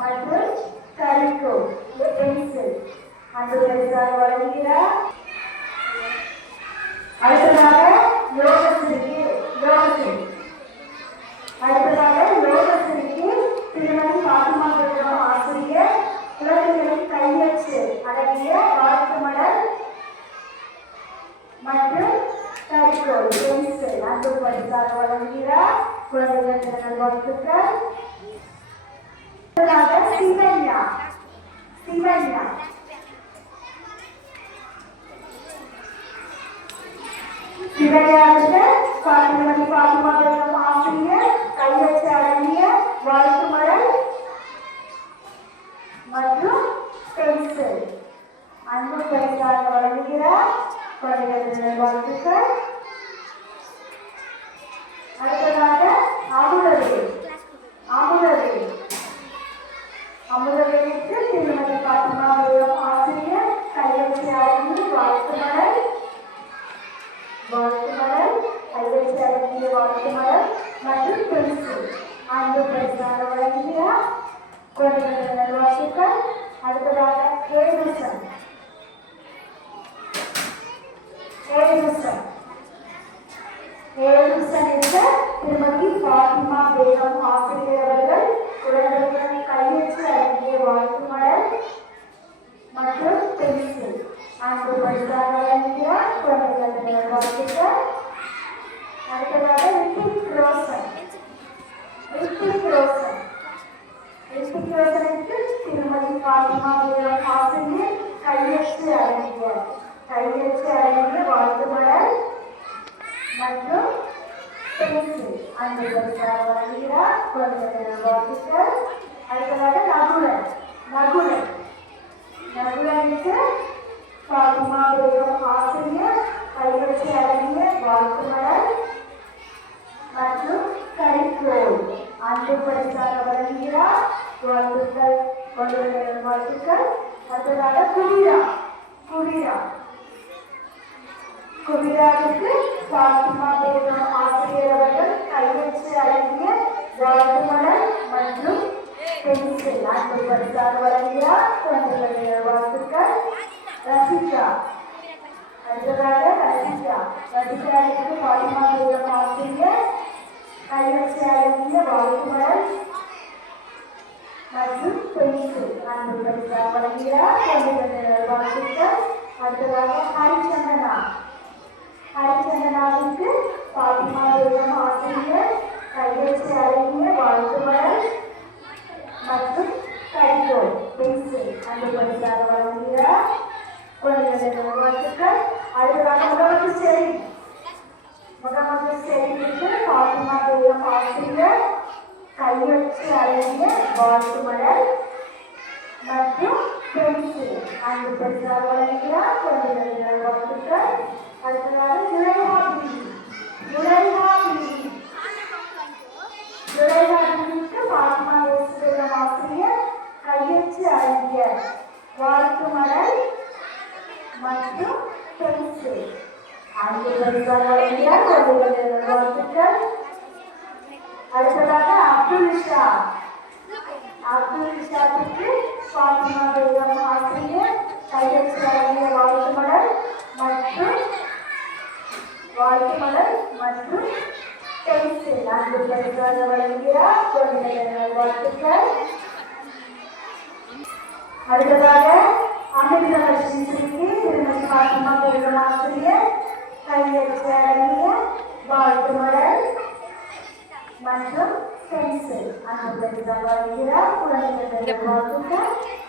மற்றும் கருக்கும் இந்த பென்சில் அந்த பரிசாக வழங்குகிறார் அடுத்ததாக யோகஸ்ரீக்கு யோகஸ்ரீ அடுத்ததாக யோகஸ்ரீக்கு திருமதி பாத்திமா பேகம் ஆசிரியர் குழந்தைகளின் கையச்சு அடங்கிய வாழ்த்து மலர் மற்றும் கரிக்கோள் பென்சில் அன்பு பரிசாக வழங்குகிறார். குழந்தைகள் வாழ்த்துக்கள். அடுத்ததாக சிவன்யா சிவன்யா சிவன்யாவுக்கு பாத்திமதி பாத்திமா பேகம் ஆசிரியர் கையச்சு அடங்கிய வாழ்த்து மற்றும் பென்சில் அன்பு பரிசாக வழங்குகிறார் வாழ்த்துக்கள் அடுத்ததாக அமுதவே அமுதவே அமுதவேலுக்கு திருமதி பாத்திமா பேகம் ஆசிரியர் கையெழுத்து அடங்கி வாழ்த்து மலர் வாழ்த்து மலர் கையெழுத்து அடங்கிய வாழ்த்து மலர் மற்றும் பென்சில் அன்பு பரிசாக வழங்குகிறார் குழந்தைகள் நல்வாழ்த்துக்கள் அடுத்ததாக ஏழுசன் ஏழுசன் ஏழுசனிற்கு திருமதி பாத்திமா பேகம் ஆசிரியர் அவர்கள் குழந்தைகளின் கையெழுத்து அடங்கிய வாழ்த்து மலர் மற்றும் பென்சில் அன்பு பரிசாக வழங்குகிறார் குழந்தைகள் வாழ்த்துக்கள் அடுத்ததாக ரித்திக் ரோசன் ரித்திக் ரோசன் ரித்திக் ரோசனுக்கு திருமதி பாத்திமா பேகம் ஆசிரியர் கையெழுத்து அடங்கிய கையெழுத்து அடங்கிய வாழ்த்து மலர் மற்றும் பென்சில் அன்பு பரிசாக வழங்குகிறார் குழந்தைகள் வாழ்த்துக்கள் அடுத்ததாக நகுலன் நகுலன் நகுலனுக்கு பாத்திமா பேகம் ஆசிரியர் கையெழுத்து அடங்கிய வாழ்த்து மலர் மற்றும் கரிக்கோள் அன்பு பரிசாக வழங்குகிறார் வாழ்த்துக்கள் கொள்ளுங்கள் வாழ்த்துக்கள் அடுத்ததாக குடிரா குடிரா குடிராவுக்கு பாத்திமா பேகம் ஆசிரியர் அவர்கள் கையெழுத்து அடங்கிய வாழ்த்து மலர் மற்றும் பென்சில் அன்பு பரிசாக வழங்குகிறார் குழந்தைகள் வாழ்த்துக்கள் ரசிகா அடுத்ததாக ரசிகா ரசிகாவுக்கு பாத்திமா பேகம் ஆசிரியர் கையெழுத்து அடங்கிய வாழ்த்து மலர் மற்றும் பென்சில் அன்பு பரிசாக வழங்குகிறார் வாழ்த்துக்கள் அடுத்ததாக ஹரிச்சந்தனா ஹரிச்சந்தனாவுக்கு பாத்திமா பேகம் ஆசிரியர் கையெழுத்து அறிஞர் வாழ்த்து மற்றும் கைகோள் பென்சில் அந்த பரிசாக வழங்குகிறார் குழந்தைகள் வாழ்த்துக்கள் அடுத்ததாக முதலமைச்சர் செரி முகமது செரிக்கு பாத்திமா பேகம் ஆசிரியர் கையெழுத்து அடங்கிய வாழ்த்து மலர் மற்றும் பென்சில். அந்த பரிசாக வழங்குகிறார் குழந்தைகள் வாழ்த்துக்கள் அடுத்ததாக நுழைவா பிரி நுழைவா பிரி நுழைவாயிலுக்கு ஆசிரியர் கையச்சு அடங்கிய வாழ்த்து மலர் மற்றும் பென்சில். அன்பு பரிசாக வாழ்த்துக்கள் அடுத்ததாக அப்துல் இஷா அப்துல் இஷாவுக்கு பாத்திமா பேகம் ஆசிரிய கையெழுத்து வழங்கிய வாழ்த்து மலர் மற்றும் வாழ்த்து மலர் மற்றும் பென்சில் அன்பு பெருக்காக வழங்குகிறார் குழந்தைகள் வாழ்த்துக்கள். அடுத்ததாக அமிர்தலட்சுமி ஸ்ரீக்கு மற்றும் pencil. Another is a gorilla. Another is a